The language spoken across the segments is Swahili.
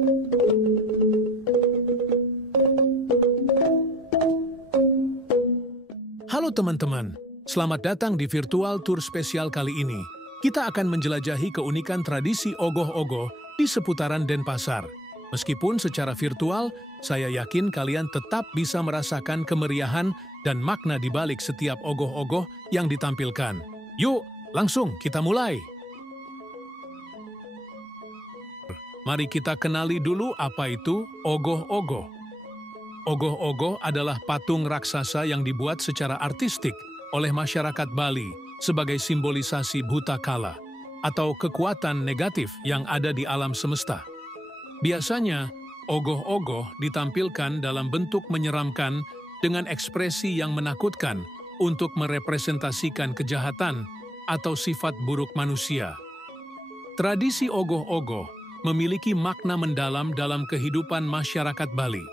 Halo teman-teman, selamat datang di virtual tour spesial kali ini. Kita akan menjelajahi keunikan tradisi ogoh-ogoh di seputaran Denpasar. Meskipun secara virtual, saya yakin kalian tetap bisa merasakan kemeriahan dan makna di balik setiap ogoh-ogoh yang ditampilkan. Yuk, langsung kita mulai! Mari kita kenali dulu apa itu ogoh-ogoh. Ogoh-ogoh adalah patung raksasa yang dibuat secara artistik oleh masyarakat Bali sebagai simbolisasi buta kala atau kekuatan negatif yang ada di alam semesta. Biasanya, ogoh-ogoh ditampilkan dalam bentuk menyeramkan dengan ekspresi yang menakutkan untuk merepresentasikan kejahatan atau sifat buruk manusia. Tradisi ogoh-ogoh memiliki makna mendalam dalam kehidupan masyarakat Bali.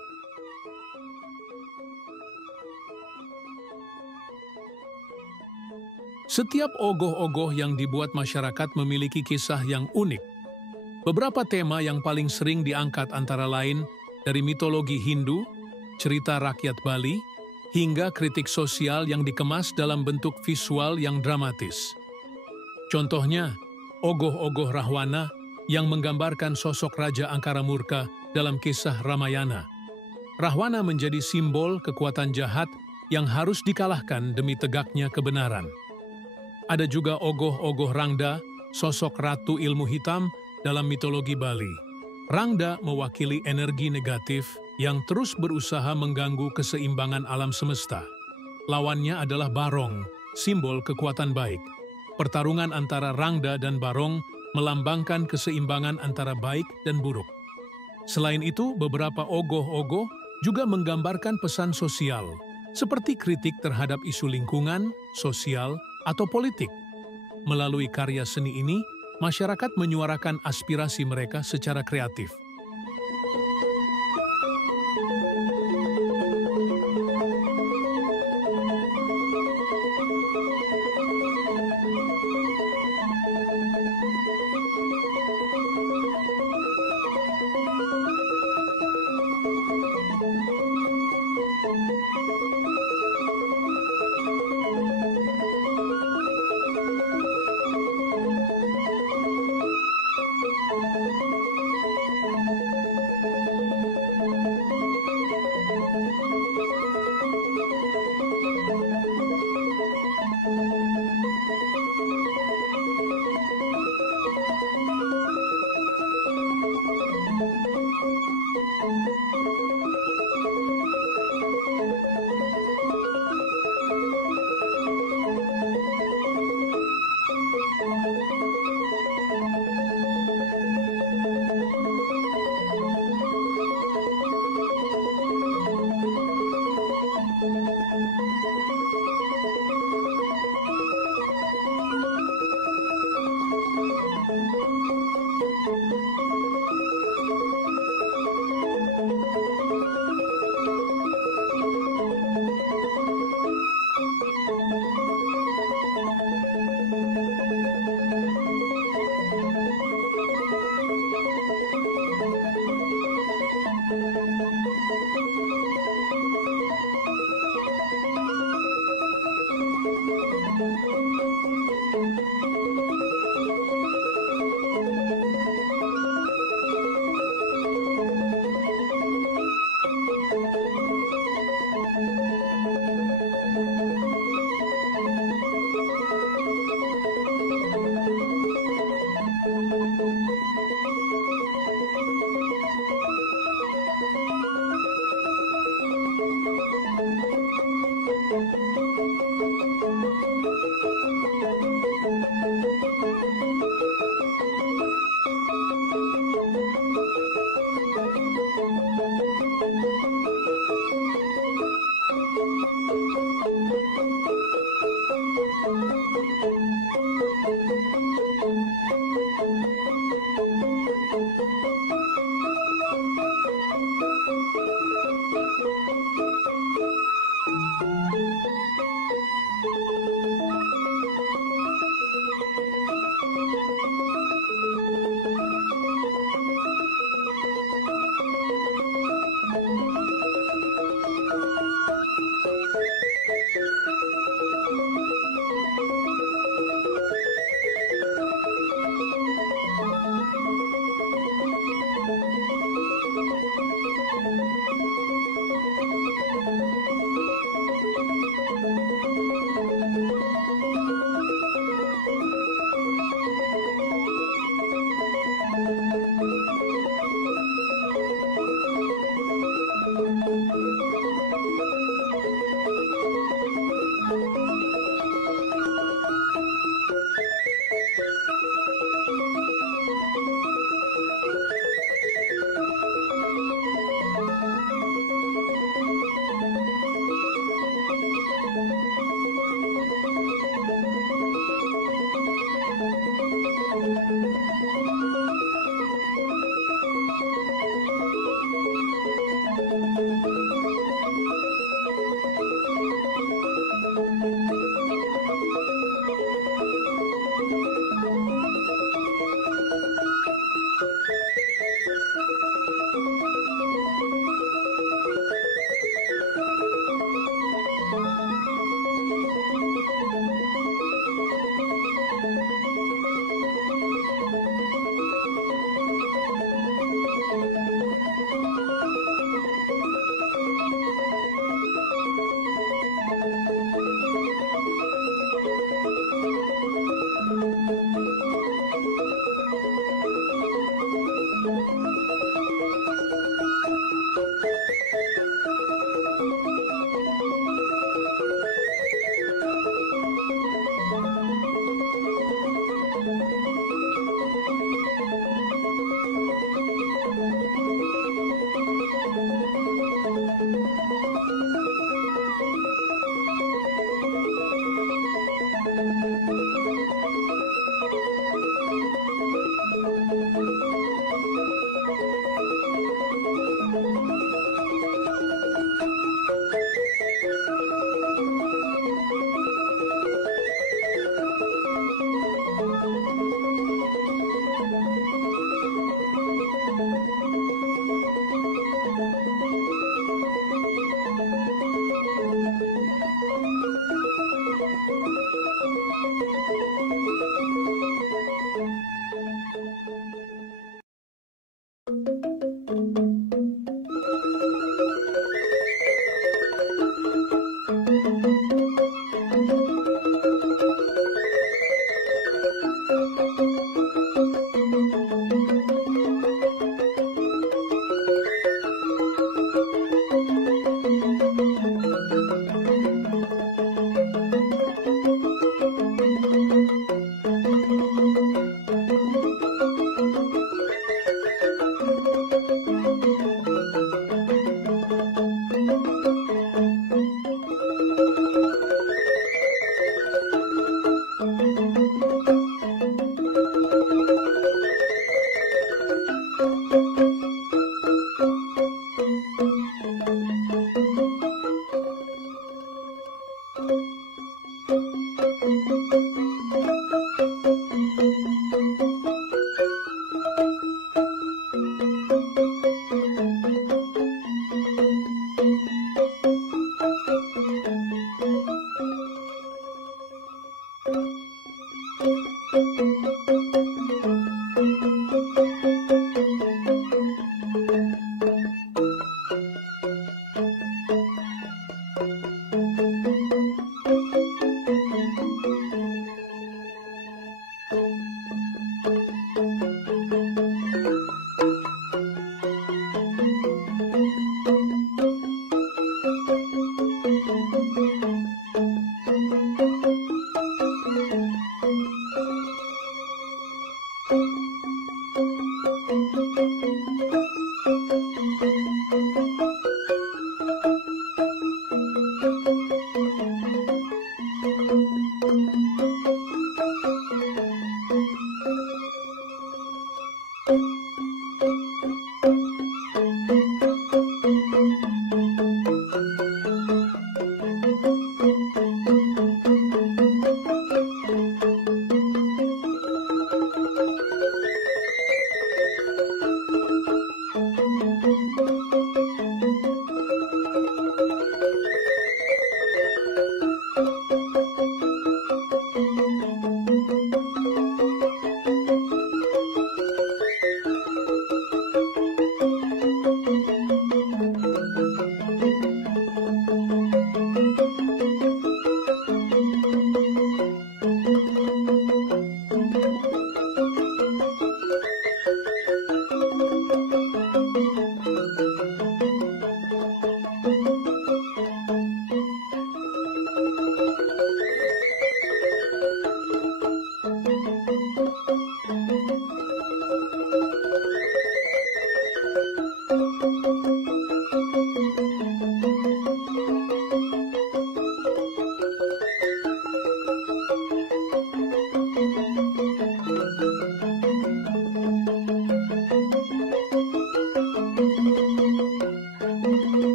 Setiap ogoh-ogoh yang dibuat masyarakat memiliki kisah yang unik. Beberapa tema yang paling sering diangkat antara lain dari mitologi Hindu, cerita rakyat Bali, hingga kritik sosial yang dikemas dalam bentuk visual yang dramatis. Contohnya, ogoh-ogoh Rahwana yang menggambarkan sosok Raja Angkara Murka dalam kisah Ramayana. Rahwana menjadi simbol kekuatan jahat yang harus dikalahkan demi tegaknya kebenaran. Ada juga ogoh-ogoh Rangda, sosok ratu ilmu hitam dalam mitologi Bali. Rangda mewakili energi negatif yang terus berusaha mengganggu keseimbangan alam semesta. Lawannya adalah Barong, simbol kekuatan baik. Pertarungan antara Rangda dan Barong melambangkan keseimbangan antara baik dan buruk. Selain itu, beberapa ogoh-ogoh juga menggambarkan pesan sosial, seperti kritik terhadap isu lingkungan, sosial, atau politik. Melalui karya seni ini, masyarakat menyuarakan aspirasi mereka secara kreatif.